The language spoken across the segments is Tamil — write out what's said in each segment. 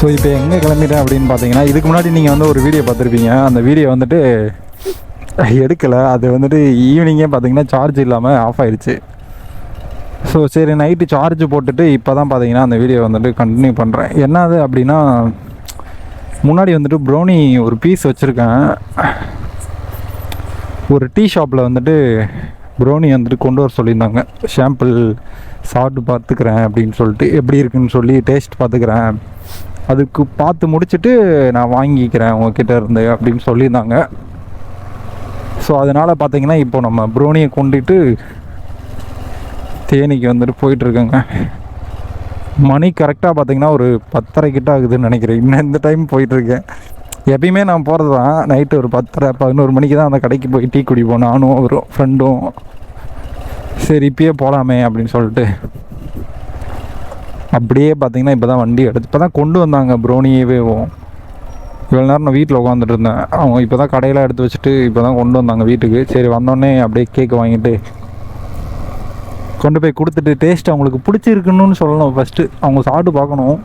ஸோ இப்போ எங்கே கிளம்பிட்டேன் அப்படின்னு பார்த்தீங்கன்னா, இதுக்கு முன்னாடி நீங்கள் வந்து ஒரு வீடியோ பார்த்துருப்பீங்க. அந்த வீடியோ வந்துட்டு எடுக்கலை. அது வந்துட்டு ஈவினிங்கே பார்த்தீங்கன்னா சார்ஜ் இல்லாமல் ஆஃப் ஆயிடுச்சு. ஸோ சரி நைட்டு சார்ஜ் போட்டுட்டு இப்போ தான் பார்த்தீங்கன்னா அந்த வீடியோ வந்துட்டு கண்டினியூ பண்ணுறேன். என்னது அப்படின்னா, முன்னாடி வந்துட்டு ப்ரௌனி ஒரு பீஸ் வச்சுருக்கேன். ஒரு டீ ஷாப்பில் வந்துட்டு ப்ரௌனி வந்துட்டு கொண்டு வர சொல்லியிருந்தாங்க. ஷாம்பிள் சாப்பிட்டு பார்த்துக்கிறேன் அப்படின்னு சொல்லிட்டு, எப்படி இருக்குன்னு சொல்லி டேஸ்ட் பார்த்துக்கிறேன், அதுக்கு பார்த்து முடிச்சுட்டு நான் வாங்கிக்கிறேன் உங்ககிட்ட இருந்து அப்படின்னு சொல்லியிருந்தாங்க. ஸோ அதனால் பார்த்தீங்கன்னா இப்போ நம்ம ப்ரௌனியை கொண்டுட்டு தேனிக்கு வந்துட்டு போயிட்டுருக்கேங்க. மணி கரெக்டாக பார்த்தீங்கன்னா ஒரு 10:30 கிட்ட ஆகுதுன்னு நினைக்கிறேன். இன்னும் இந்த டைம் போயிட்டுருக்கேன். எப்பயுமே நான் போகிறது தான் நைட்டு ஒரு 10:30-11 மணிக்கு தான் அந்த கடைக்கு போய் டீ குடிப்போம், நானும் ஒரு ஃப்ரெண்டும். சரி இப்பயே போகலாமே அப்படின்னு சொல்லிட்டு அப்படியே பார்த்தீங்கன்னா இப்போ தான் வண்டி எடுத்து இப்போ தான் கொண்டு வந்தாங்க ப்ரௌனியவே. இவ்வளோ நேரம் நான் வீட்டில் உட்காந்துட்டு இருந்தேன். அவங்க இப்போ தான் கடையெல்லாம் எடுத்து வச்சுட்டு இப்போ தான் கொண்டு வந்தாங்க வீட்டுக்கு. சரி வந்தோடனே அப்படியே கேக்கு வாங்கிட்டு கொண்டு போய் கொடுத்துட்டு டேஸ்ட் அவங்களுக்கு பிடிச்சிருக்குன்னு சொல்லணும். ஃபஸ்ட்டு அவங்க சாப்பிட்டு பார்க்கணும்.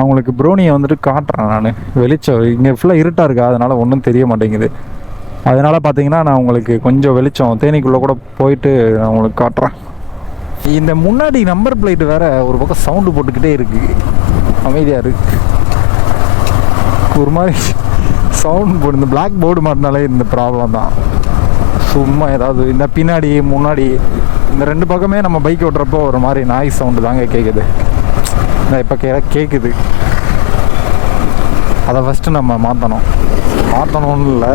அவங்களுக்கு ப்ரௌனியை வந்துட்டு காட்டுறேன் நான். வெளிச்சம் இங்கே ஃபுல்லாக இருட்டாக இருக்கா, அதனால் ஒன்றும் தெரிய மாட்டேங்குது. அதனால் பார்த்தீங்கன்னா நான் உங்களுக்கு கொஞ்சம் வெளிச்சம் தேனிக்குள்ளே கூட போயிட்டு நான் உங்களுக்கு காட்டுறேன். இந்த முன்னாடி நம்பர் பிளேட் வேறு ஒரு பக்கம் சவுண்டு போட்டுக்கிட்டே இருக்குது. அமைதியாக இருக்குது. ஒரு மாதிரி சவுண்ட் போடு. இந்த பிளாக் போர்டு மாட்டினாலே இந்த ப்ராப்ளம் தான். சும்மா ஏதாவது இந்த பின்னாடி முன்னாடி இந்த ரெண்டு பக்கமே நம்ம பைக் ஓட்டுறப்போ ஒரு மாதிரி நாய்ஸ் சவுண்டு தாங்க கேட்குது. இப்போ கேட்குது. அதை ஃபஸ்ட்டு நம்ம மாற்றணும்னு இல்லை,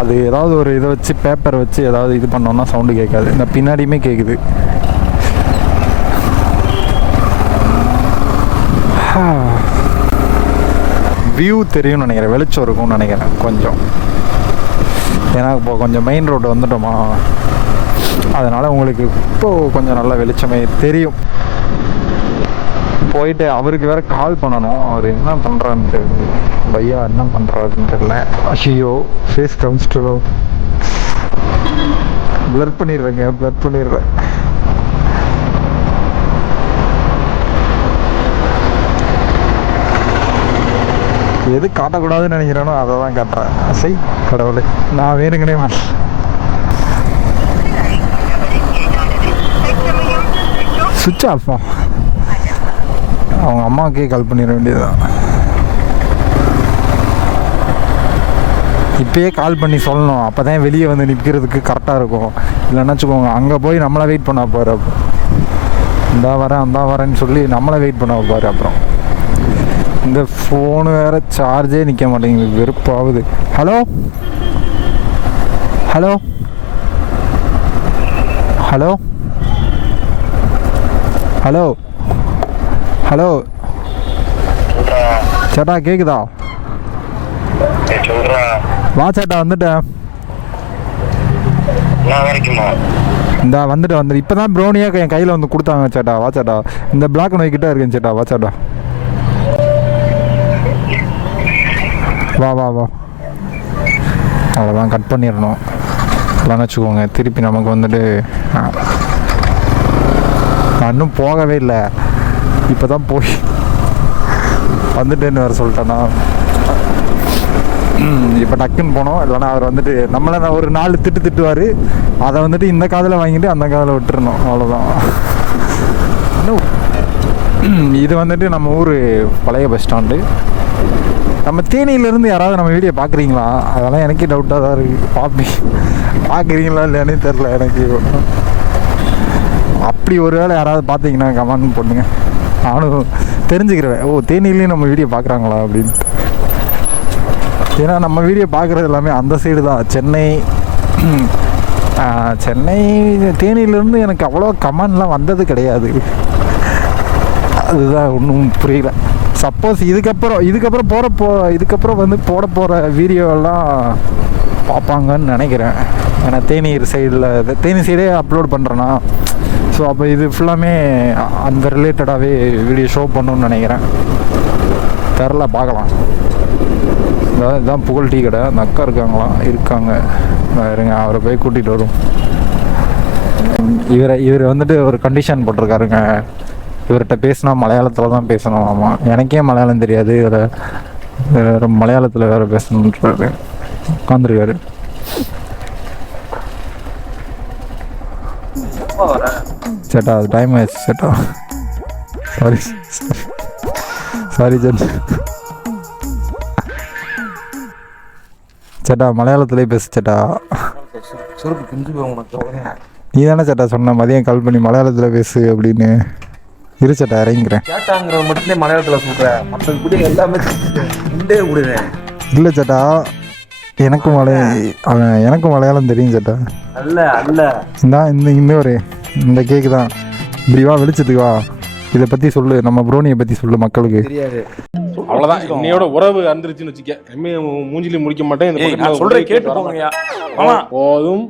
அது ஏதாவது ஒரு இதை வச்சு பேப்பர் வச்சு ஏதாவது இது பண்ணோன்னா சவுண்டு கேட்காது. இந்த பின்னாடியுமே கேட்குது. வியூ தெரியும்னு நினைக்கிறேன், வெளிச்சம் இருக்கும்னு நினைக்கிறேன் கொஞ்சம். ஏன்னா இப்போ கொஞ்சம் மெயின் ரோடு வந்துட்டோமா, அதனால் உங்களுக்கு இப்போது கொஞ்சம் நல்ல வெளிச்சமே தெரியும். போயிட்டு அவருக்கு வேறு கால் பண்ணணும். அவர் என்ன பண்ணுறான்னு தெரியல. பையா என்ன பண்ணுறாருன்னு தெரியல. ஐயோ ஃபேஸ் கம்ஸ்டோ பிளர் பண்ணிடுறேன். எது காட்டக்கூடாதுன்னு நினைக்கிறேனோ அதை தான் காட்டுறேன். சரி கடவுளே, நான் வேணுங்கனே சுவிட்ச் ஆஃபா. அவங்க அம்மாவுக்கே கால் பண்ணிட வேண்டியதுதான். இப்போயே கால் பண்ணி சொல்லணும், அப்போ தான் வெளியே வந்து நிற்கிறதுக்கு கரெக்டாக இருக்கும். இல்லைன்னா வச்சுக்கோங்க, அங்கே போய் நம்மளை வெயிட் பண்ண போகிற அப்போ அந்த வரேன்னு சொல்லி நம்மளை வெயிட் பண்ண வைப்பார். அப்புறம் இந்த ஃபோனு வேறு சார்ஜே நிற்க மாட்டேங்குது, வெறுப்பாகுது. Hello hello hello hello hello சேட்டா கேக்குதா? வா சேட்டா, வந்துட்டேன். இந்த வந்துட்டு இப்போ தான் ப்ரௌனியாக என் கையில் வந்து கொடுத்தாங்க சேட்டா. வா சேட்டா, இந்த பிளாக் அண்ட் ஒயிட் கிட்ட இருக்கேன் சேட்டா. வா சேட்டா, வா அவ்வளோதான், கட் பண்ணிடணும். இல்லைன்னு வச்சுக்கோங்க திருப்பி நமக்கு வந்துட்டு. நான் இன்னும் போகவே இல்லை, இப்போ தான் போய் வந்துட்டேன்னு வேறு சொல்லிட்டேன்னா. இப்போ டக்குன்னு போனோம். இல்லைன்னா அவர் வந்துட்டு நம்மளை ஒரு 4 திட்டுவார். அதை வந்துட்டு இந்த காதில் வாங்கிட்டு அந்த காதில் விட்டுறணும், அவ்வளோதான். இது வந்துட்டு நம்ம ஊர் பழைய பஸ் ஸ்டாண்டு. நம்ம தேனியிலேருந்து யாராவது நம்ம வீடியோ பார்க்குறீங்களா? அதெல்லாம் எனக்கே டவுட்டாக தான் இருக்குது. பார்க்குறீங்களா இல்லையானே தெரில எனக்கு. அப்படி ஒரு வேளை யாராவது பார்த்தீங்கன்னா கமெண்ட் பண்ணுங்க, நானும் தெரிஞ்சுக்கிறேன். ஓ, தேனியிலையும் நம்ம வீடியோ பார்க்குறாங்களா அப்படின்னு. ஏன்னா நம்ம வீடியோ பார்க்குறது எல்லாமே அந்த சைடு தான். சென்னை தேனியிலேருந்து எனக்கு அவ்வளோ கமெண்ட்லாம் வந்தது கிடையாது. அதுதான் ஒன்றும் புரியல. சப்போஸ் இதுக்கப்புறம் வந்து போட போகிற வீடியோவெல்லாம் பார்ப்பாங்கன்னு நினைக்கிறேன். ஏன்னா தேனி சைடே அப்லோட் பண்ணுறேன்னா, ஸோ அப்போ இது ஃபுல்லாமே அந்த ரிலேட்டடாகவே வீடியோ ஷோ பண்ணணுன்னு நினைக்கிறேன். தெரில, பார்க்கலாம். இதுதான் புகழ் டீ கடை. அந்த அக்கா இருக்காங்க. இருங்க, அவரை போய் கூட்டிகிட்டு வரும். இவர் வந்துட்டு ஒரு கண்டிஷன் போட்டிருக்காருங்க. இவர்கிட்ட பேசினா மலையாளத்தில் தான் பேசணும். ஆமாம், எனக்கே மலையாளம் தெரியாது, வேறு மலையாளத்தில் வேறு பேசணுன்றாரு. உட்காந்துருக்காரு. சேட்டா அது டைம் ஆயிடுச்சு சேட்டா. சாரி சாரி சேட்டா, மலையாளத்திலே பேசு சேட்டா. நீ தானே சேட்டா சொன்ன மதியம் கால் பண்ணி மலையாளத்தில் பேசு அப்படின்னு. இரு சேட்டா இறங்கிக்கிறேன். மட்டுமே மலையாளத்தில் சொல்கிறேன், மற்ற எல்லாமே இல்லை சேட்டா, எனக்கும் மலையாளம் தெரியும் சேட்டா. இந்த ஒரு இந்த கேக்கு தான். இப்படி வா, வெளிச்சத்துக்கு வா, இதை பற்றி சொல்லு, நம்ம ப்ரோனியை பற்றி சொல்லு மக்களுக்கு. தெரியாது, அவ்வளோதான். இன்னையோட உறவு அந்திருச்சுன்னு வச்சுக்க, மூஞ்சிலி முடிக்க மாட்டேன். சொல்கிறேன் கேட்டு போங்கய்யா. போதும்.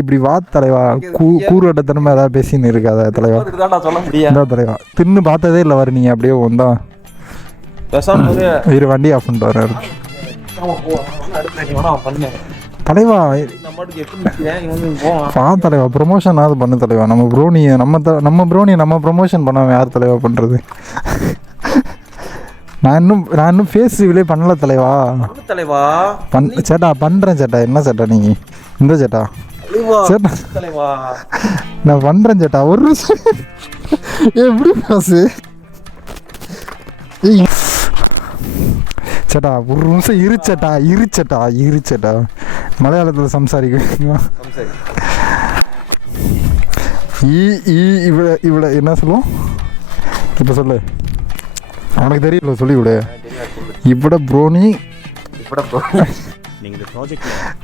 இப்படி வா தலைவா, கூறுவட்டத்தனமா ஏதாவது பேசின்னு இருக்காத தலைவா. சொல்ல முடியாது தலைவா, தின்னு பார்த்ததே இல்லை வர. நீங்கள் அப்படியே வந்தா இரு, வண்டி ஆஃப் பண்ணிட்டு வர்றாரு தலைவா. தலைவா ப்ரொமோஷன் ஆகுது பண்ணு தலைவா. நம்ம ப்ரோனியை நம்ம ப்ரொமோஷன் பண்ணாமல் யார் தலைவா பண்ணுறது? நான் இன்னும் ஃபேஸ் ரிவீலே பண்ணல தலைவா. சேட்டா பண்ணுறேன் சேட்டா. என்ன சேட்டா நீங்கள் இந்த சேட்டா? சேட்டா நான் பண்ணுறேன் சேட்டா. ஒரு நிமிஷம் எப்படி காசு சேட்டா, ஒரு நிமிஷம் இருச்சட்டா. மலையாளத்தில் சம்சாரிக்க இவ்வளோ என்ன சொல்லுவோம் இப்போ சொல்லு, உனக்கு தெரியல சொல்லி விடு. இவ்வளோ ப்ரோனி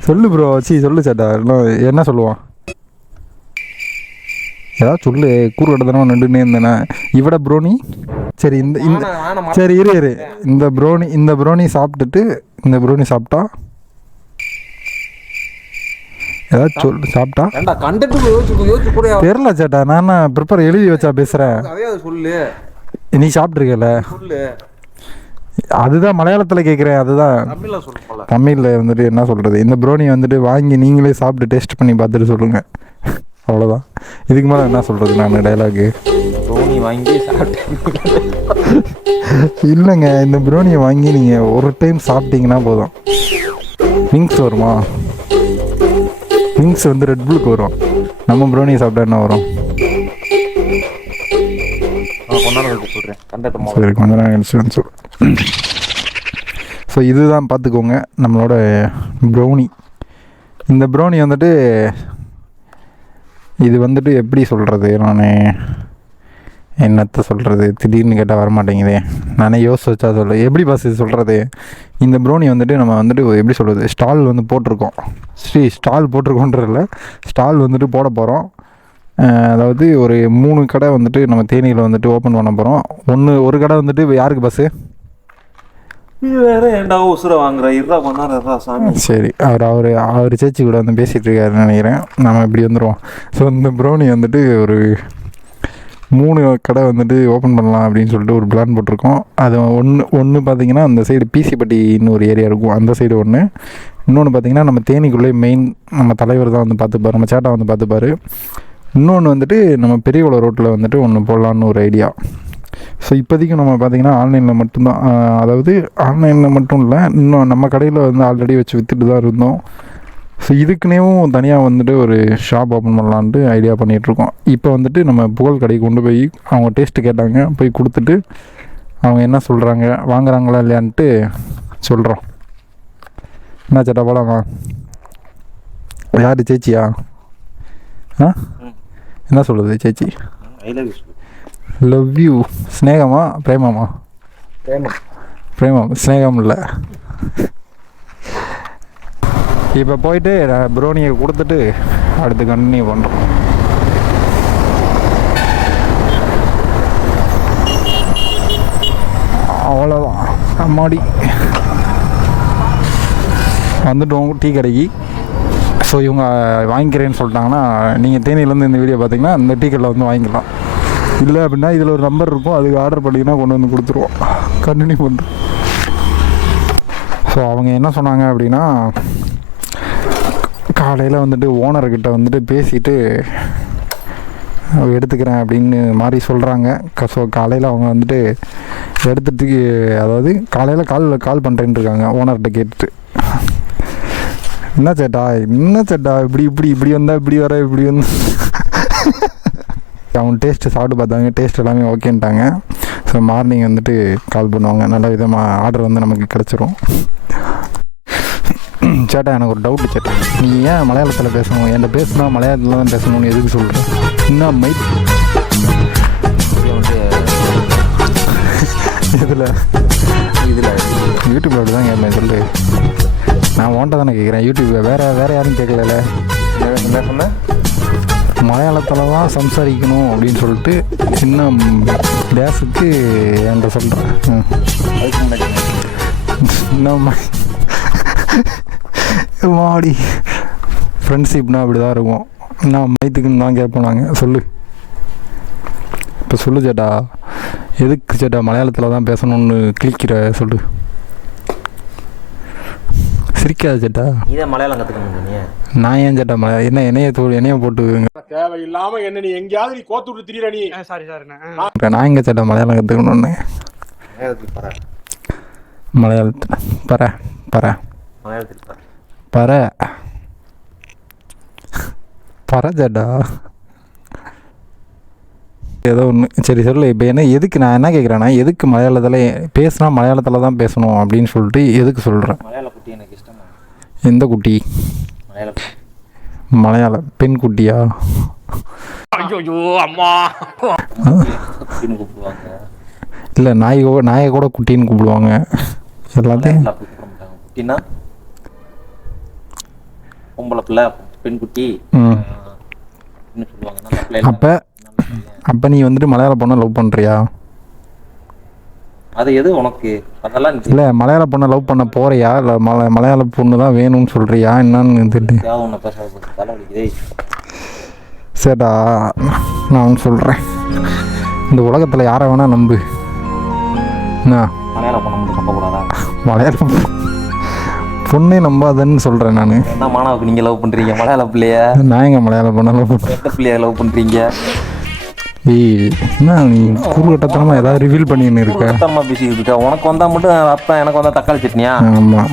சொல்லு ப்ரோ. சொல்லு சேட்டா, என்ன சொல்லுவான்? ஏதாவது சொல்லு. கூறு கடத்தனமா நின்றுனே இருந்தேனா? இவ்வளோ ப்ரோனி. சரி சரி இரு. இந்த ப்ரோனி சாப்பிட்டுட்டு இந்த ப்ரோனி சாப்பிட்டா ஏதாவது சொல்லு. சாப்பிட்டா தெரியல சேட்டா, நான் ப்ரிப்பேர் எழுதி வச்சா பேசுகிறேன். நீ சாப்பிட்ருக்கல? அதுதான் மலையாளத்தில் கேட்குறேன். அதுதான் தமிழில் வந்துட்டு என்ன சொல்கிறது? இந்த ப்ரோனி வந்துட்டு வாங்கி நீங்களே சாப்பிட்டு டேஸ்ட் பண்ணி பார்த்துட்டு சொல்லுங்கள். அவ்வளோதான். இதுக்கு மேலே என்ன சொல்கிறது நான் டைலாகு? ப்ரோனி வாங்கி சாப்பிட்டு இல்லைங்க, இந்த ப்ரோனியை வாங்கி நீங்கள் ஒரு டைம் சாப்பிட்டீங்கன்னா போதும். விங்ஸ் வருமா? விங்ஸ் வந்து ரெட் புல்லுக்கு வரும். நம்ம ப்ரோனியை சாப்பிட்டா என்ன வரும்? சரி, கொஞ்ச நேரம் கழிச்சு சொல்கிறேன். ஸோ இதுதான் பார்த்துக்கோங்க நம்மளோட ப்ரௌனி. இந்த ப்ரௌனி வந்துட்டு இது வந்துட்டு எப்படி சொல்கிறது, நான் என்னத்தை சொல்கிறது, திடீர்னு கேட்டால் வரமாட்டேங்குதே. நானே யோசிச்சு வச்சா சொல்ல எப்படி பாஸ் இது சொல்கிறது. இந்த ப்ரௌனி வந்துட்டு நம்ம வந்துட்டு எப்படி சொல்கிறது, ஸ்டால் வந்து போட்டிருக்கோம். ஸ்டால் போட்டிருக்கோன்றதில்ல, ஸ்டால் வந்துட்டு போட போகிறோம். அதாவது ஒரு 3 கடை வந்துட்டு நம்ம தேனியில் வந்துட்டு ஓப்பன் பண்ண போகிறோம். ஒரு கடை வந்துட்டு யாருக்கு பஸ்ஸு? சரி, அவர் சேச்சி கூட வந்து பேசிகிட்டு இருக்காருன்னு நினைக்கிறேன். நம்ம இப்படி வந்துடுவோம். ஸோ இந்த ப்ரௌனி வந்துட்டு ஒரு 3 கடை வந்துட்டு ஓப்பன் பண்ணலாம் அப்படின்னு சொல்லிட்டு ஒரு பிளான் போட்டிருக்கோம். அது ஒன்று பார்த்திங்கன்னா அந்த சைடு பிசிப்பட்டின்னு ஒரு ஏரியா இருக்கும், அந்த சைடு ஒன்று. இன்னொன்று பார்த்திங்கன்னா நம்ம தேனிக்குள்ளே மெயின் நம்ம தலைவர் தான் வந்து பார்த்துப்பார், நம்ம சேட்டா வந்து பார்த்துப்பார். இன்னொன்று வந்துட்டு நம்ம பெரியகுளம் ரோட்டில் வந்துட்டு ஒன்று போடலான்னு ஒரு ஐடியா. ஸோ இப்போதைக்கு நம்ம பார்த்திங்கன்னா ஆன்லைனில் மட்டும்தான், அதாவது ஆன்லைனில் மட்டும் இல்லை, இன்னும் நம்ம கடையில் வந்து ஆல்ரெடி வச்சு விற்றுட்டு தான் இருந்தோம். ஸோ இதுக்குனேவும் தனியாக வந்துட்டு ஒரு ஷாப் ஓப்பன் பண்ணலான்ட்டு ஐடியா பண்ணிகிட்ருக்கோம். இப்போ வந்துட்டு நம்ம புகழ் கடைக்கு கொண்டு போய் அவங்க டேஸ்ட்டு கேட்டாங்க, போய் கொடுத்துட்டு அவங்க என்ன சொல்கிறாங்க, வாங்குறாங்களா இல்லையான்ட்டு சொல்கிறோம். என்ன சேட்டா போலாமா? யார் சேச்சியா? என்ன சொல்லுது சேச்சி? Love you. ஸ்னேகமா பிரேமமா? பிரேமம், ஸ்னேகம் இல்லை. இப்போ போயிட்டு ப்ரோனியை கொடுத்துட்டு அடுத்து கண்டினியூ பண்ணுறோம். அவ்வளோதான். அம்மாடி வந்துட்டோம் டீ கடைக்கு. ஸோ இவங்க வாங்கிக்கிறேன்னு சொல்லிட்டாங்கன்னா நீங்கள் தேனியிலேருந்து இந்த வீடியோ பார்த்தீங்கன்னா இந்த டீ கடையில் வந்து வாங்கிக்கலாம். இல்லை அப்படின்னா இதில் ஒரு நம்பர் இருக்கும், அதுக்கு ஆர்டர் பண்ணிங்கன்னா கொண்டு வந்து கொடுத்துருவோம். கண்டினியூ பண்ணுறோம். ஸோ அவங்க என்ன சொன்னாங்க அப்படின்னா, காலையில் வந்துட்டு ஓனர்கிட்ட வந்துட்டு பேசிவிட்டு எடுத்துக்கிறேன் அப்படின்னு மாதிரி சொல்கிறாங்க. ஸோ காலையில் அவங்க வந்துட்டு எடுத்துகிட்டு, அதாவது காலையில் கால் பண்ணுறேன்னு இருக்காங்க ஓனர்கிட்ட கேட்டுட்டு. என்ன சேட்டா இப்படி வந்தால் இப்படி வர இப்படி வந்து அவங்க டேஸ்ட்டு சாப்பிட்டு பார்த்தாங்க, டேஸ்ட் எல்லாமே ஓகேன்ட்டாங்க. ஸோ மார்னிங் வந்துட்டு கால் பண்ணுவாங்க, நல்ல விதமாக ஆர்டர் வந்து நமக்கு கிடச்சிரும். சேட்டா எனக்கு ஒரு டவுட்டு சேட்டா, நீ ஏன் மலையாளத்தில் பேசணும், என்கிட்ட பேசுனா மலையாளத்தில் தான் பேசணும்னு எதுக்கு சொல்கிறேன்? இன்னும் இதில் யூடியூப்பில் அப்படி தான் கேட்பேன் சொல்லு. நான் ஓன்ட்ட தானே கேட்குறேன், யூடியூப்பில் வேறு யாரும் கேட்கல. என்ன சொன்ன? மலையாளத்தில் தான் சம்சாரிக்கணும் அப்படின்னு சொல்லிட்டு இன்னும் பேஸுக்கு என்கிட்ட சொல்கிறேன். இன்னும் மாடி ஃப்ரெண்ட்ஷிப்னா அப்படி தான் இருக்கும். நான் மைத்துக்குன்னு தான் கேட்போம் நாங்கள். சொல்லு இப்போ சொல்லு சேட்டா, எதுக்கு சேட்டா மலையாளத்தில் தான் பேசணும்னு கிளிக்கிற சொல்லு. சிரிக்காத சேட்டா. இதை மலையாளம் கற்றுக்கணும். நான் ஏன் சேட்டா என்னைய போட்டு தேவையில்லாம என்ன நீ எங்கேயாவது நீ கோத்து விட்டு திரியற நீ. நான் எங்கே சேட்டா மலையாளம் கற்றுக்கணுன்னு? மலையாளத்தில் பர சேட்டா ஏதோ ஒன்று. சரி சொல்லு இப்போ எதுக்கு நான் என்ன கேட்குறேன்னா, எதுக்கு மலையாளத்தில் பேசுனா மலையாளத்தில் தான் பேசணும் அப்படின்னு சொல்லிட்டு எதுக்கு சொல்கிறேன்? மலையாள குட்டி எனக்கு இஷ்டம். எந்த குட்டி? மலையாள பெண் குட்டியா? ஐயோ அம்மா கூப்பிடுவாங்க. இல்லை நாயை கூட குட்டின்னு கூப்பிடுவாங்க எல்லாத்தையும். குட்டினா பொம்பளை பிள்ளை, பெண் குட்டி சொல்லுவாங்க. அப்போ நீ வந்துட்டு மலையாள பொண்ணை லவ் பண்ணுறியா? அது எது உனக்கு? அதெல்லாம் இல்லை, மலையாள பொண்ணை லவ் பண்ண போறியா இல்லை மலையாள பொண்ணு தான் வேணும்னு சொல்கிறியா என்னன்னு தெரியல. சரிடா, நான் ஒன்று சொல்கிறேன், இந்த உலகத்தில் யாரை வேணால் நம்பு. என்ன மலையாள பொண்ணை மட்டும் நம்பக்கூடாதா? மலையாள பொண்ணே நம்பாதன்னு சொல்கிறேன் நான். என்ன மாணவருக்கு நீங்கள் லவ் பண்ணுறீங்க மலையாள பிள்ளைய? நான் எங்கே மலையாள பொண்ணை லவ் பண்ணுறேன்? எந்த பிள்ளைய லவ் பண்ணுறீங்க? என்ன நீ கூறுகட்டத்தனமாக ஏதாவது ரிவீல் பண்ணின்னு இருக்க? பேசிக்கிட்டு இருக்க. உனக்கு வந்தால் மட்டும் அப்போ எனக்கு வந்தால் தக்காளி சட்னியா? ஆமாம்.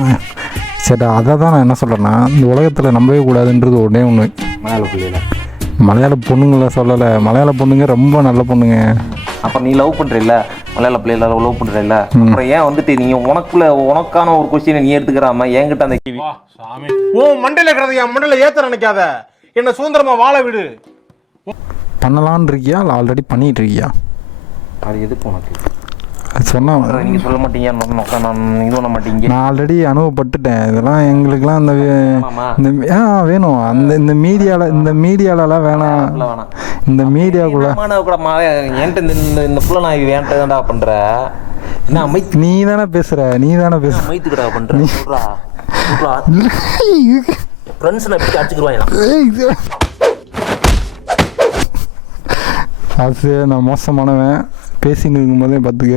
சரி, அதை தான் நான் என்ன சொல்கிறேன்னா, இந்த உலகத்தில் நம்பவே கூடாதுன்றது ஒன்றே ஒன்று. மலையாள பிள்ளையில மலையாள பொண்ணுங்களை சொல்லலை, மலையாள பொண்ணுங்க ரொம்ப நல்ல பொண்ணுங்க. அப்போ நீ லவ் பண்ணுறீல்ல, மலையாள பிள்ளையில லவ் பண்ணுறீல்ல, அப்புறம் ஏன் வந்துட்டு நீங்கள் உனக்கான ஒரு கொஸ்டினை நீ எடுத்துக்கிறாம என்கிட்ட அந்த கேள்வி? சாமி, ஓ மண்டையில் இருக்கிறது என் மண்டையில் ஏற்ற நினைக்காத, என்ன சுதந்திரமா வாழ விடு. பண்ணலான்னு இருக்கியா இல்லை ஆல்ரெடி பண்ணிட்டு இருக்கியா? அது எதுக்கு உனக்கு? அது சொன்னால் நீங்கள் சொல்ல மாட்டீங்க, நான் இது பண்ண மாட்டீங்க. நான் ஆல்ரெடி அனுபவப்பட்டுட்டேன் இதெல்லாம். எங்களுக்குலாம் அந்த வேணும் அந்த இந்த மீடியாலலாம் வேணாம். இந்த மீடியாக்குள்ள என்கிட்ட இந்த புள்ள நான் வேண்டாம்டா பண்ற. என்ன நீ தானே பேசுற? மைத்துக்கடா பண்ற? ஃப்ரெண்ட்ஸ் நான் எப்படி அடிச்சுக்கிடுவாங்க? அது நான் மோசமானவன். பேசின்னு இருக்கும்போதே பார்த்துக்க.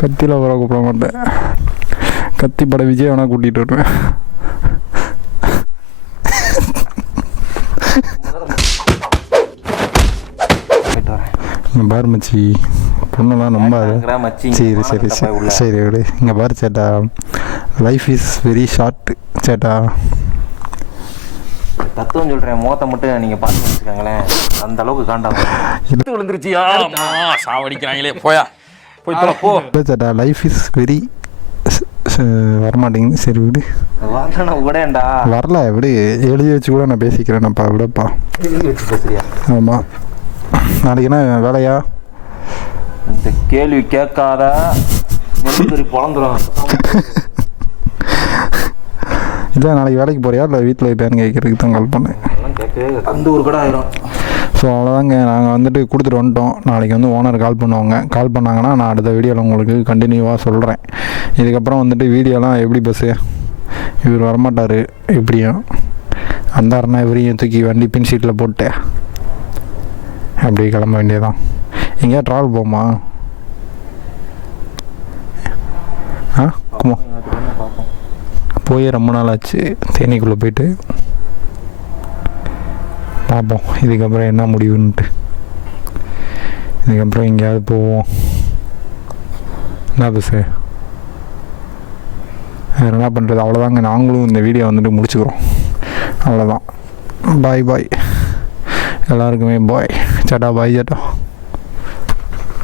கத்தியில் வர கூப்பிட மாட்டேன். கத்தி பட விஜய் வேணா கூட்டிகிட்டு வருவேன். பாரு மச்சி, பொண்ணெல்லாம் நம்பாது. சரி விடு. இங்கே பாரு சேட்டா, லைஃப் இஸ் வெரி ஷார்ட் சேட்டா. தத்துவம் சொல்றேன், முகத்தை மட்டும் நீங்க பார்த்து வச்சுக்கோங்களேன், அந்த அளவுக்கு காண்டாகும். இது விழுந்துருச்சியா? சாவடிக்கிறாங்களே, போயா போய் தொலை போ. சேட்டா லைஃப் இஸ் வெரி வரமாட்டேங்குது. சரி விடு. வரல விடேன்டா. வரல விடு, எழுதி வச்சு கூட நான் பேசிக்கிறேன்ப்பா. விடப்பா. எழுதி வச்சு பேசுறியா? ஆமாம். நாளைக்கு என்ன வேலையா? இந்த கேள்வி கேட்காத பொழந்துடும். இல்லை, நாளைக்கு வேலைக்கு போறியா இல்லை வீட்டில் இருப்பேன்னு கேட்குறதுக்கு தான் கால் பண்ணேன். அந்த ஒரு கடை ஆயிரும். ஸோ அவ்வளோதாங்க, நாங்கள் வந்துட்டு கொடுத்துட்டு வந்துட்டோம். நாளைக்கு வந்து ஓனர் கால் பண்ணுவாங்க. கால் பண்ணாங்கன்னா நான் அடுத்த வீடியோவில் உங்களுக்கு கண்டினியூவாக சொல்கிறேன். இதுக்கப்புறம் வந்துட்டு வீடியோலாம் எப்படி பஸ்ஸு இவர் வரமாட்டார், எப்படியும் வந்தாருன்னா இவரையும் தூக்கி வண்டி பின் சீட்டில் போட்டு அப்படி கிளம்ப வேண்டியதான். எங்கேயா ட்ராவல் போமா? குமா போய் ரொம்ப நாள் ஆச்சு. தேனிக்குள்ளே போயிட்டு பார்ப்போம் இதுக்கப்புறம் என்ன முடிவுன்ட்டு. இதுக்கப்புறம் எங்கேயாவது போவோம். என்ன பேசு, வேறு என்ன பண்ணுறது, அவ்வளோதாங்க. நாங்களும் இந்த வீடியோ வந்துட்டு முடிச்சுக்கிறோம். அவ்வளோதான். பாய் பாய் எல்லாருக்குமே பாய். சேட்டா பாய் சேட்டா.